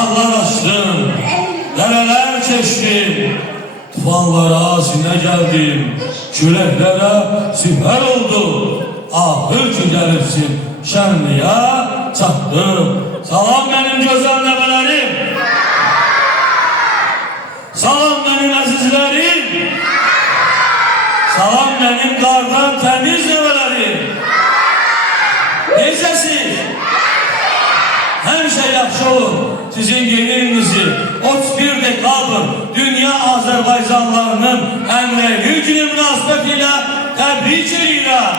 dağlar açtım, dereler çeştim, tufanlara sinə geldim, küleklere siper oldum. Ahır ki gelipsin, şenliğe çattım. Salam benim güzel nebelerim, salam benim azizlerim, salam benim kardan temiz nebelerim. Necəsiz? Her şey yaxşı olur. Sizin gelirinizi 31 dekabr Dünya Azerbaycanlarının Əmrəyi günü münasibətilə təbrik edirəm.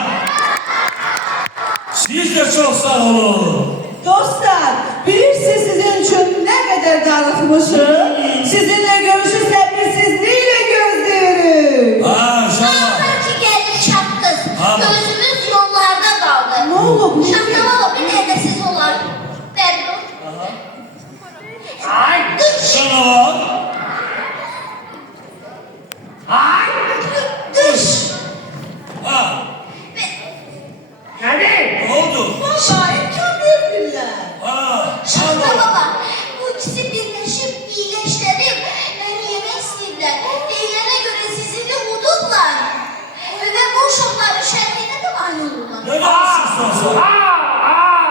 Siz de çok sağ olun. Dostlar, bilirsiniz sizin için ne kadar darıtmışım. Sizinle görüşü sabırsızlığıyla gözlüyoruz. İnşallah. Ki geldi şapkız. Gözümüz yollarda kaldı. Ne oldu? Şapka baba bir nerede siz olar? Ben Sana var. dış. Ha. Hadi. Ne oldu? Vallahi çok büyükler. Ha. Şapka baba bu ikisi birleşip iyileştirip beni yemek istediler. Deyilene göre sizi de udurlar. Ve bu uşakların şenliğine de mani olurlar. Ne yapıyorsun sen?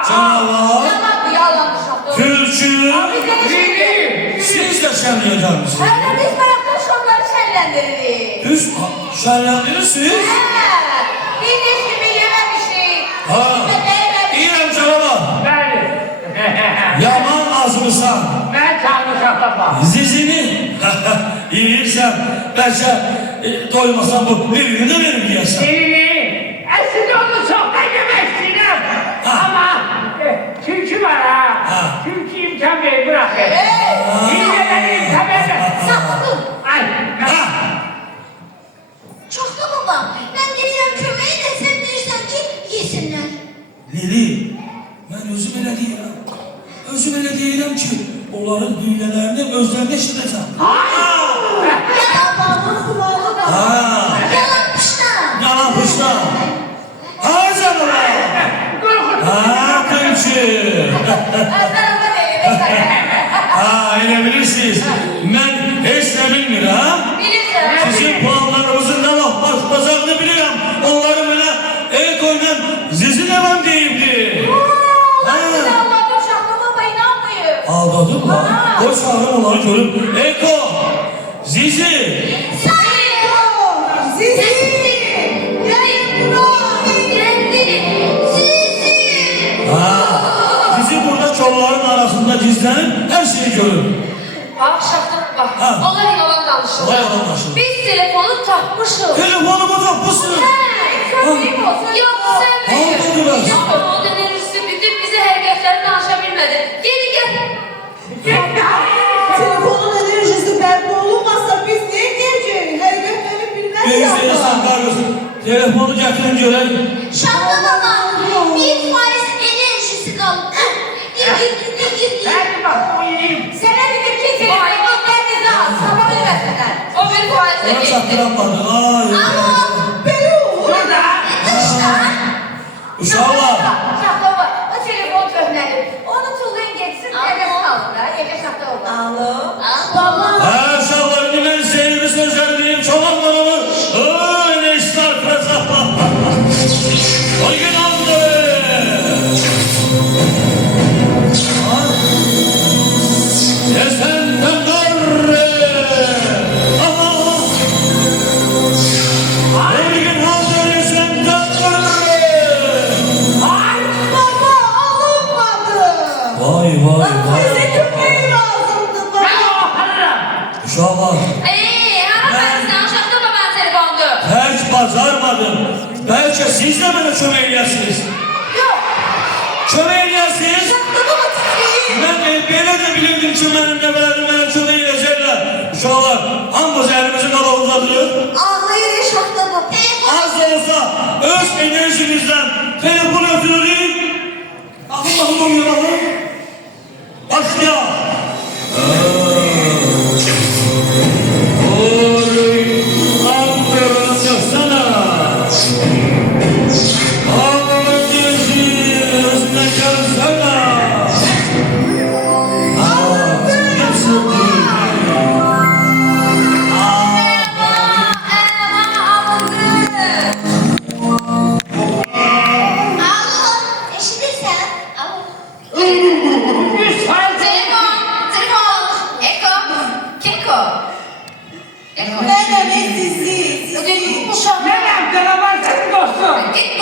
Canavar, Yalan yalan şapka. külçü, Zihni. siz de şenleyecek misiniz? Öyle biz meraklı uşakları şenlendiririz. Düz şenlendirirsiniz. Bildiğiniz gibi yememişik. Ha. İyiyim canavar. Bəli. Yaman azmısan. Mən çalışam baba. Zizini yiyirsən, bəlkə doymasan bu birini de verim yiyəsən. Zihni. Əslində onu çox da yemək istəyirəm. Ha. Amma çünkü var Ha. ha. Çünkü imkan verir bırakır. Yine beni imkan verir. Sakın. Ay. Ha. Çok da baba. Ben gelirəm kömeği de sen deyirsən ki yesinler. Lili, mən özüm elə deyirəm. Özüm elə deyirəm ki, onların dünyələrini özlərində işlədəcəm. Babamın kulağını da. Ha. Yalan pıştan. Yalan pışdan. Ha canavar. Ha külçü. Ha elə bilirsiniz. Mən heç nə bilmirəm. Sizin planlarınızın ne başlayacağını bilirəm. Onları mənə el koydan zizin əməm deyibdi. Aldadım lan. Koy çağırım onları görüp. Eko, Zizi. Ha, Zizi burada çolların arasında gizlenip her şeyi görür. Bak şaftım bak. Ha. Onlar yalan danışırlar. Onlar yalan danışırlar. Biz telefonu takmışız. Telefonumu tapmışsın. Yok sen Aldadı biliyorsun. ben. Ama o enerjisi bütün bize herkesleri danışabilmedi. Geri gel. Telefonun enerjisi berbat olmazsa biz niye geleceğiz? Hareketleri bilmez Gözleri ya. sen kargısın. Telefonu getirin göreyim. Şapka baba. Bir faiz enerjisi kaldı. Gir. Hadi bak o yiyeyim. Sana dedim ki telefonu kendinize al. Sana versinler. O bir faizle Bana gitti. çaktıramadı. Ay. Böyle olur. Dıştan. Uşağlar. Şahta baba. O telefon köhnedir. Onu tullayın geçsin. Eve salın da. Eve şahta baba. Alo. Baba. Ha uşağlar ben sevgili sözlerindeyim. Çoğallar onu. Ay ne işler fırsat. O gün aldı. Yesen tembare. Aha. O gün aldı yesen tembare. Baba alınmadı. Vay vay vay. Bize köpeği lazımdı Ben baba. o alırım. Uşağlar. Ama ben sizden şahta baba telefondu. Hiç bacarmadım. Belki siz de bana çömeğliyesiniz. Yok. Çömeğliyesiniz. Baba titreyim. Ben belə də bilirdim ki, mənim nəvələrim mənə çömeğliyəcəklər. Uşaqlar, hamımız əlimizi qala uzatırıq. Ağlayır şapka baba. Az da olsa öz enerjimizdən telefon ötürürük. Ahım, uyumalım. Başlayaq. Oy, Ankara çıksana. Ağlayıcı özüne gelsene. Üç saat. Telefon. Telefon. Eko. Keko. Eko. Ben de sizi. Uşak. Nerem, canavar senin dostum. Git buradan.